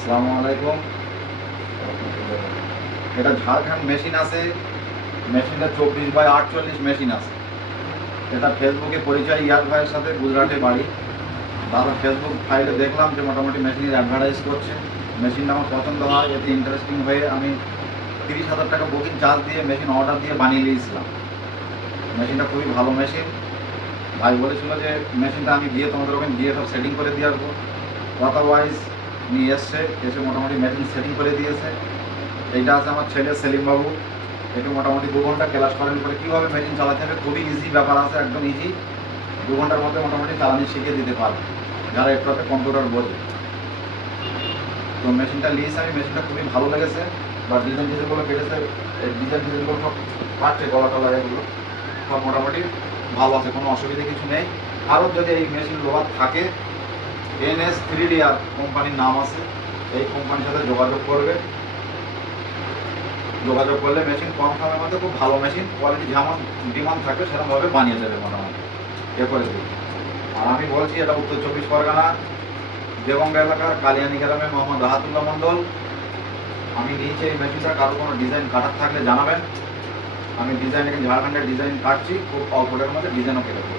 আসসালামু আলাইকুম। এটা ঝাড়খণ্ড মেশিন আছে, মেশিনটা 24/48 মেশিন আছে। এটা ফেসবুকে পরিচয় ইয়াস ভাইয়ের সাথে, গুজরাটে বাড়ি। দাদা ফেসবুক ফাইলে দেখলাম যে মোটামুটি মেশিনের অ্যাডভার্টাইজ করছে। মেশিনটা আমার পছন্দ হয়, এতে ইন্টারেস্টিং হয়ে আমি 30,000 টাকা বুকিং চার্জ দিয়ে মেশিন অর্ডার দিয়ে বানিয়ে নিয়েছিলাম। মেশিনটা খুবই ভালো মেশিন। ভাই বলেছিল যে মেশিনটা আমি গিয়ে তোমাদের ওখানে গিয়ে সব সেটিং করে দিয়ে আসবো। আদারওয়াইজ নিয়ে এসে মোটামুটি মেশিন সেটিং করে দিয়েছে। এইটা আছে আমার ছেলে সেলিম বাবু। এটা মোটামুটি 2 ঘন্টা ক্লাস করেন পরে কীভাবে মেশিন চালাতে হবে, খুবই ইজি ব্যাপার আছে, একদম ইজি। 2 ঘন্টার মধ্যে মোটামুটি চালানি শিখে দিতে পারবে যারা একটু হাতে কম্পিউটার বোঝে। তো মেশিনটা নিয়েছি আমি, মেশিনটা খুবই ভালো লেগেছে। বা ডিজাইন ডিজাইনগুলো কেটেছে, এই ডিজাইন ডিজাইনগুলো সব কাটছে, গলা টলা এগুলো সব মোটামুটি ভালো আছে, কোনো অসুবিধা কিছু নেই। আরও যদি এই মেশিন লোহার থাকে, NS3DR কোম্পানির নাম আছে, এই কোম্পানির সাথে যোগাযোগ করবে। যোগাযোগ করলে মেশিন কম সময়ের মধ্যে খুব ভালো মেশিন, কোয়ালিটি যেমন ডিমান্ড থাকে সেরকমভাবে বানিয়ে দেবে মোটামুটি এ করে দেবে। আর আমি বলছি এটা উত্তর 24 পরগনা দেবঙ্গা এলাকার কালিয়ানি গ্রামে মোহাম্মদ রাহাতুল্লাহ মণ্ডল। আমি নিচে এই মেশিনটা, কারো কোনো ডিজাইন কাটার থাকলে জানাবেন। আমি ডিজাইন, ঝাড়খণ্ডের ডিজাইন কাটছি, খুব অল্প টাকার মধ্যে ডিজাইনও কেটে দেবো।